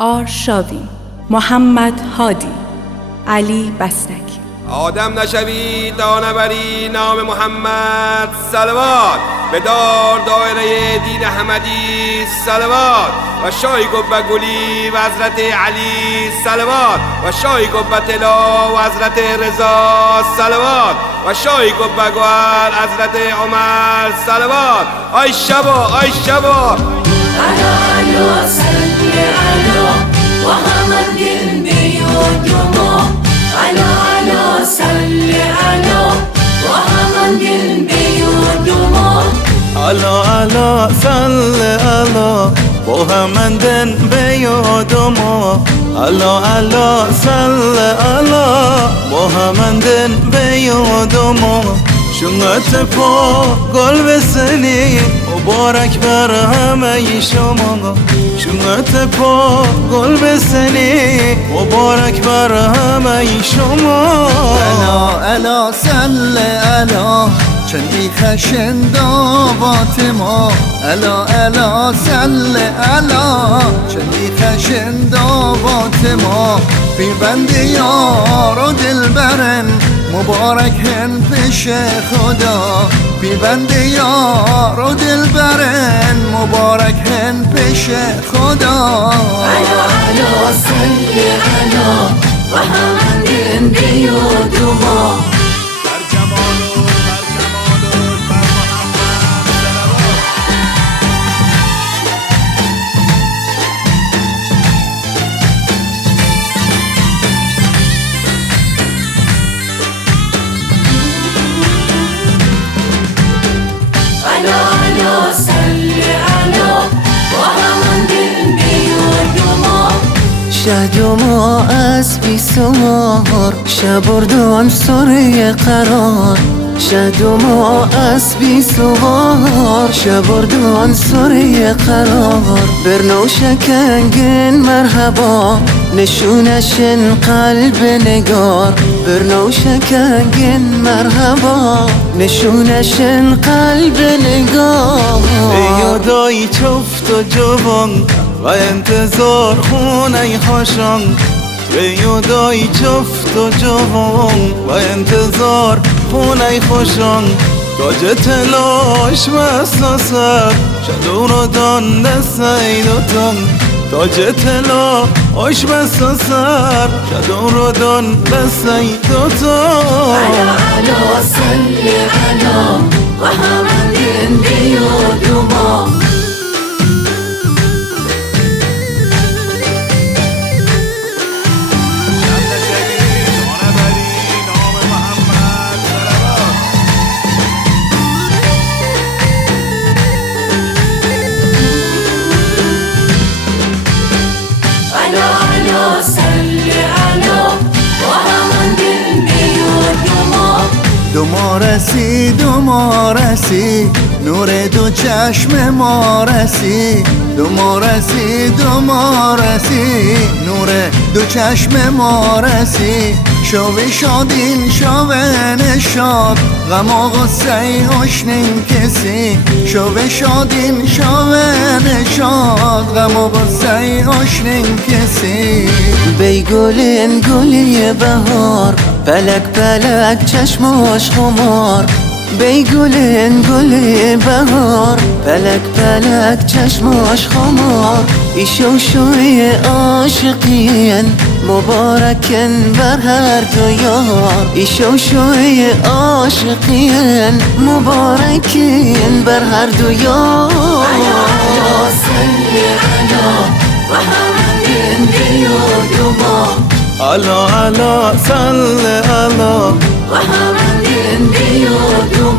آرشاوی، محمد هادی، علی بستک. آدم نشوی تا نبری نام محمد صلوات، به دار دایره دین احمدی صلوات، و شای گبه گلی و حضرت علی صلوات، و شای گبه طلا و حضرت رضا صلوات، و شای گبه گوهر حضرت عمر صلوات. آی شبا آی شبا علا صل علا محمد بیودما، علا صل علا محمد بیودما، علا صل علا محمد بیودما، علا صل علا محمد بیودما. شونت پا گل بسنی مبارک بر همه شما، شونت پا گل بسنی مبارک بر همه شما. علا صل علا چندی خشندابات ما، علا صل علا چندی خشندابات ما. بی بند یار و دلبرن مبارک هن پیش خدا، بی بند یار و دلبرن مبارک هن پیش خدا. علا صل علا محمد بیودما، علا صل علا محمد بیودما. شهد و ما از بی سمار شبردان سوره قرار، شهد و ما از بی سمار شبردان سوره قرار. برنوشکنگن مرحبا نشونشن قلب نگار، برنوشکنگن مرحبا نشونشن قلب نگار. یادای چفت و جوان و انتظار خونه خوشان، به یادای چفت و جوان و انتظار خونه خوشان. تاج تلاش و سر شدو رو دان دسته دوتان، تاج تلاش و سر شدو رو دان دسته دوتان. علا صل علا محمد بیودما، علا صل علا محمد بیودما. دو ما رسی نور دو چشم ما رسی، دو ما رسی نور دو چشم ما رسی. شاوه شادین شاوه نشاد غم و غصه هاشنین کسی، شاوه شادین شاوه نشاد غم و غصه هاشنین کسی. بی گلین گلی بهار پلک پلک چشماش خمار، بی گلین گلی بهار پلک پلک چشماش خمار. ایشو شوی عاشقین مبارکن بر هر دو یار، ایشو شوی عاشقین مبارکن بر هر دو یار. علا صل علا محمد بیودما، علا صل علا محمد بیودما.